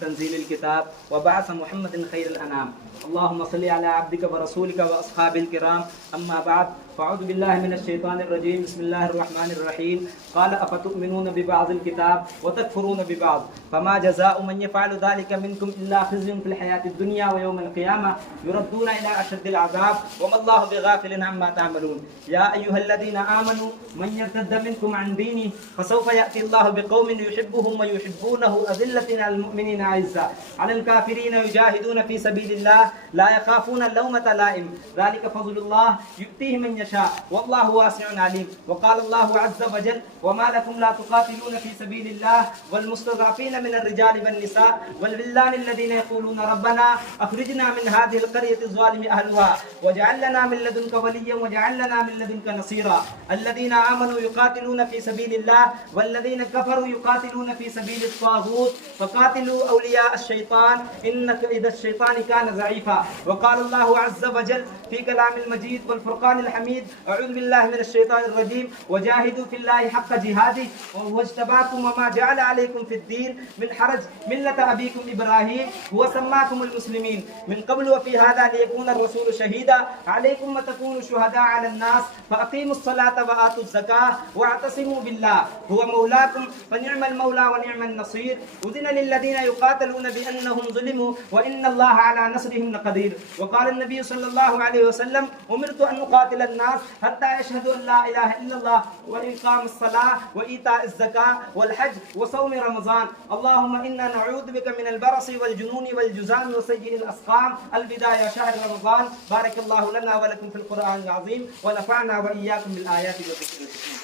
تنزيل الكتاب وبعث محمد خير الأنام. اللهم صل على عبدك ورسولك وأصحاب الكرام. أما بعد، فأعوذ بالله من الشيطان الرجيم. بسم الله الرحمن الرحيم. قال أفتؤمنون ببعض الكتاب وتكفرون ببعض فما جزاء من يفعل ذلك منكم إلا خزي في الحياة الدنيا ويوم القيامة يردون إلى أشد العذاب وما الله بغافل عما تعملون. يا أيها الذين آمنوا من يرتد منكم عن دينه فسوف يأتي الله بقوم يحبهم ويحبونه أذلة على المؤمنين أعزة على الكافرين يجاهدون في سبيل الله لا يخافون لومة لائم ذلك فضل الله يؤتيه من يشاء والله واسع عليم. وقال الله عز وجل: وما لكم لا تقاتلون في سبيل الله والمستضعفين من الرجال والنساء والولدان الذين يقولون ربنا أخرجنا من هذه القرية الظالم أهلها واجعل لنا من لدنك وليا واجعل لنا من لدنك نصيرا. الذين آمنوا يقاتلون في سبيل الله والذين كفروا يقاتلون في سبيل الطاغوت فقاتلوا أولياء الشيطان إن كيد الشيطان كان ضعيفا. وقال الله عز وجل في كلام المجيد والفرقان الحميد: أعوذ بالله من الشيطان الرجيم: وجاهدوا في الله حق جهاده وهو اجتباكم وما جعل عليكم في الدين من حرج ملة أبيكم إبراهيم هو سماكم المسلمين من قبل وفي هذا ليكون الرسول شهيدا عليكم وتكونوا شهداء على الناس فأقيموا الصلاة وآتوا الزكاة واعتصموا بالله هو مولاكم فنعم المولى ونعم النصير. أذن للذين يقاتلون بأنهم ظلموا وإن الله على نصرهم لقدير. وقال النبي صلى الله عليه وسلم: أمرت أن أقاتل الناس حتى يشهدوا أن لا إله إلا الله وإقام الصلاة وإيتاء الزكاة والحج وصوم رمضان. اللهم إنا نعوذ بك من البرص والجنون والجذام وسيء الأسقام. البداية شهر رمضان. بارك الله لنا ولكم في القرآن العظيم ونفعنا وإياكم بالآيات والذكر الحكيم.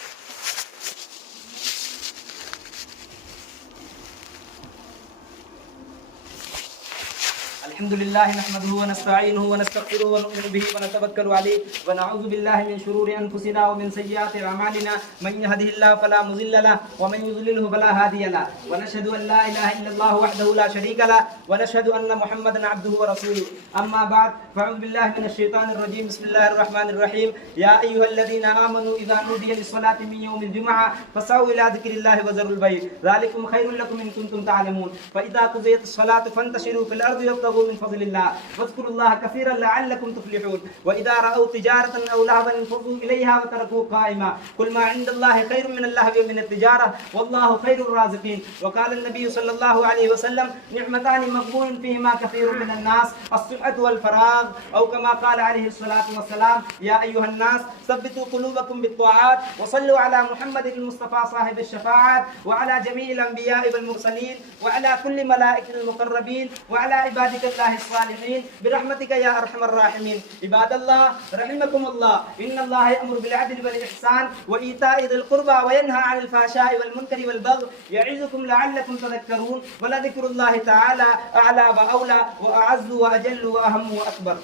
الحمد لله نحمده ونستعينه ونستغفره ونؤمن به ونتوكل عليه ونعوذ بالله من شرور أنفسنا ومن سيئات أعمالنا. من يهده الله فلا مضل له ومن يضلله فلا هادي له. ونشهد أن لا إله إلا الله وحده لا شريك له ونشهد أن محمدا عبده ورسوله. أما بعد، فأعوذ بالله من الشيطان الرجيم. بسم الله الرحمن الرحيم. يا أيها الذين آمنوا إذا نودي للصلاة من يوم الجمعة فسعوا إلى ذكر الله وذروا البيع ذلكم خير لكم إن كنتم تعلمون. فإذا قضيت الصلاة فانتشروا في الأرض وابتغوا من فضل الله واذكروا الله كثيرا لعلكم تفلحون. وإذا رأوا تجارة أو لهوا انفضوا إليها وتركوك قائما. قل ما عند الله خير من اللهو ومن التجارة والله خير الرازقين. وقال النبي صلى الله عليه وسلم: نعمتان مغبون فيهما كثير من الناس الصحة والفراغ أو كما قال عليه الصلاة والسلام: يا أيها الناس ثبتوا قلوبكم بالطاعات وصلوا على محمد المصطفى صاحب الشفاعات وعلى جميع الأنبياء والمرسلين وعلى كل ملائكة المقربين وعلى عبادك الله الصالحين برحمتك يا أرحم الراحمين. عباد الله رحمكم الله، إن الله يأمر بالعدل والإحسان وإيتاء ذي القربى وينهى عن الفحشاء والمنكر والبغي يعظكم لعلكم تذكرون. ولذكر الله تعالى أعلى وأولى وأعز وأجل وأهم وأكبر.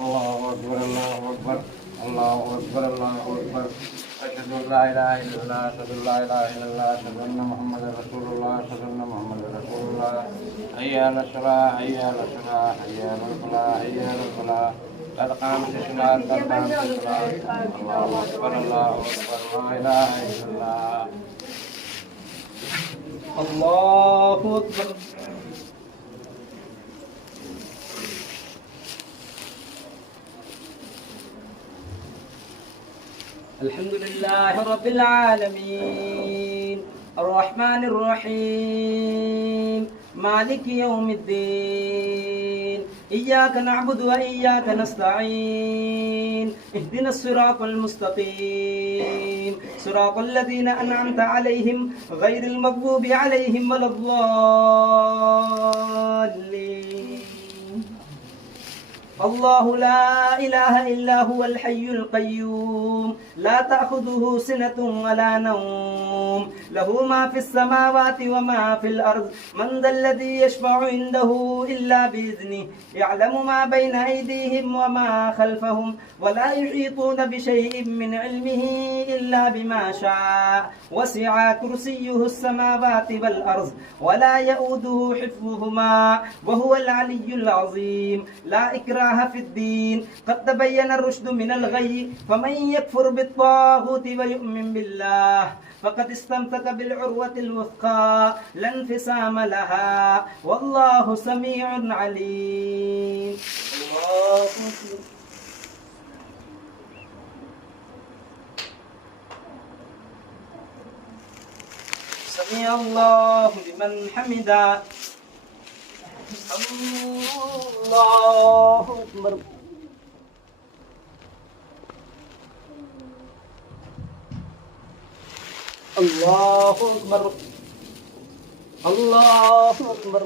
الله أكبر الله أكبر الله أكبر الله أكبر. أشهد أن لا إله إلا الله أشهد أن لا إله إلا الله أشهد أن محمدا رسول الله أشهد أن محمدا رسول الله. حي على الصلاة حي على الصلاة حي على الفلاح حي على الفلاح. قد قامت الصلاة قد قامت الصلاة. الله أكبر الله أكبر لا إله إلا الله. الله أكبر. الحمد لله رب العالمين الرحمن الرحيم مالك يوم الدين إياك نعبد وإياك نستعين اهدنا الصراط المستقيم صراط الذين أنعمت عليهم غير المغضوب عليهم ولا الضالين. الله لا إله إلا هو الحي القيوم لا تأخذه سنة ولا نوم له ما في السماوات وما في الأرض من ذا الذي يشفع عنده إلا بإذنه يعلم ما بين أيديهم وما خلفهم ولا يحيطون بشيء من علمه إلا بما شاء وسع كرسيه السماوات والأرض ولا يؤوده حفظهما وهو العلي العظيم. لا إكراه إكراه في الدين قد تبين الرشد من الغي فمن يكفر بالطاغوت ويؤمن بالله فقد استمسك بالعروة الوثقى لا انفصام لها والله سميع عليم. الله أكبر. سمع الله لمن حمده. الله أكبر. الله أكبر. الله أكبر.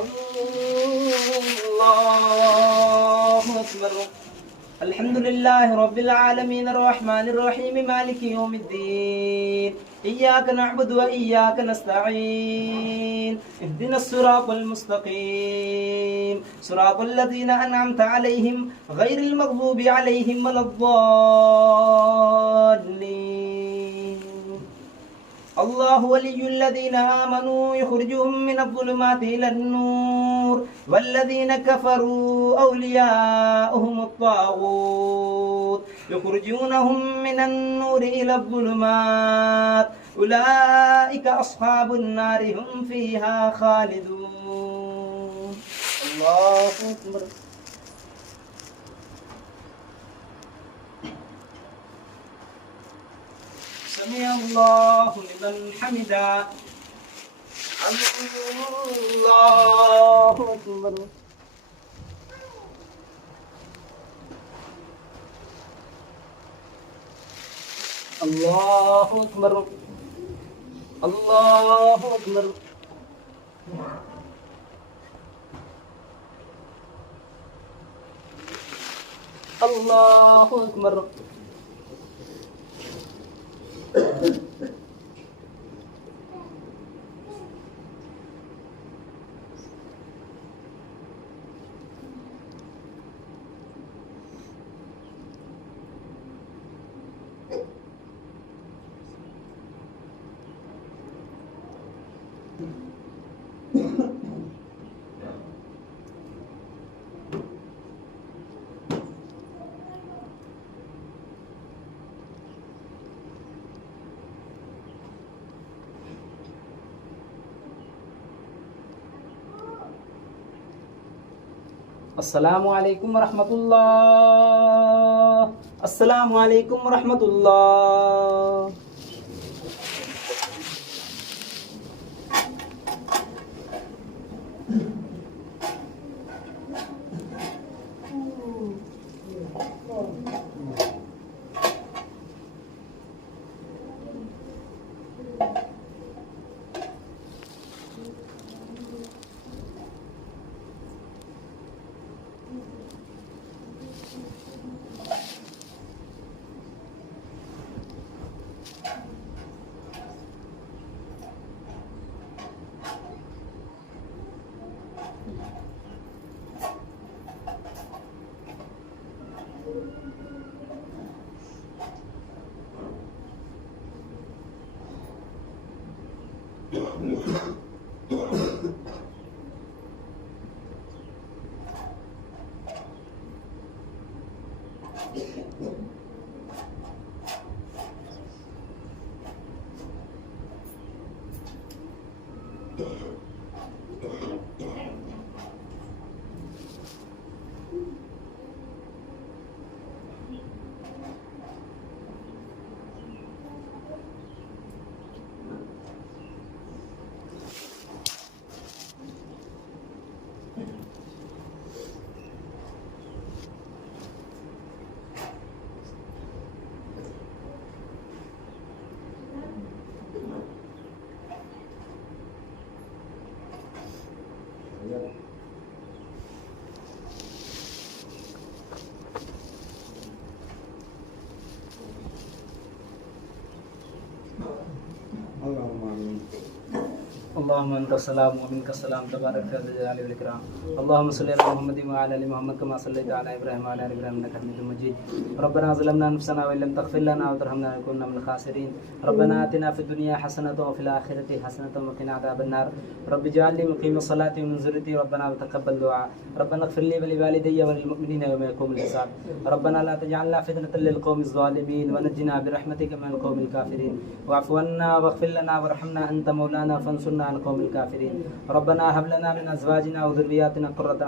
الله أكبر. الحمد لله رب العالمين الرحمن الرحيم مالك يوم الدين إياك نعبد وإياك نستعين اهدنا الصراط المستقيم صراط الذين أنعمت عليهم غير المغضوب عليهم ولا الضالين. الله ولي الذين آمنوا يخرجهم من الظلمات إلى النور والذين كفروا أولياؤهم الطاغوت يخرجونهم من النور إلى الظلمات أولئك أصحاب النار هم فيها خالدون. الله أكبر. سمع الله لمن حمده. الله أكبر. الله أكبر. الله أكبر. الله أكبر. السلام عليكم ورحمة الله. السلام عليكم ورحمة الله. اللهم انت السلام ومنك السلام تبارك يا ذا الجلال والاكرام. اللهم صل على محمد وعلى ال محمد كما صليت على ابراهيم وعلى ال ابراهيم انك حميد مجيد. ربنا ظلمنا انفسنا وان لم تغفر لنا وترحمنا لنكونن من الخاسرين. ربنا اتنا في الدنيا حسنه وفي الاخره حسنه وقنا عذاب النار. رب اجعلني مقيم الصلاه ومن ذريتي ربنا وتقبل دعاء. ربنا اغفر لي ولوالدي وللمؤمنين يوم يقوم الحساب. ربنا لا تجعلنا فتنة للقوم الظالمين ونجنا برحمتك من القوم الكافرين. واعف عنا واغفر لنا وارحمنا انت مولانا فانصرنا على القوم الكافرين. ربنا هب لنا من ازواجنا وذرياتنا قرة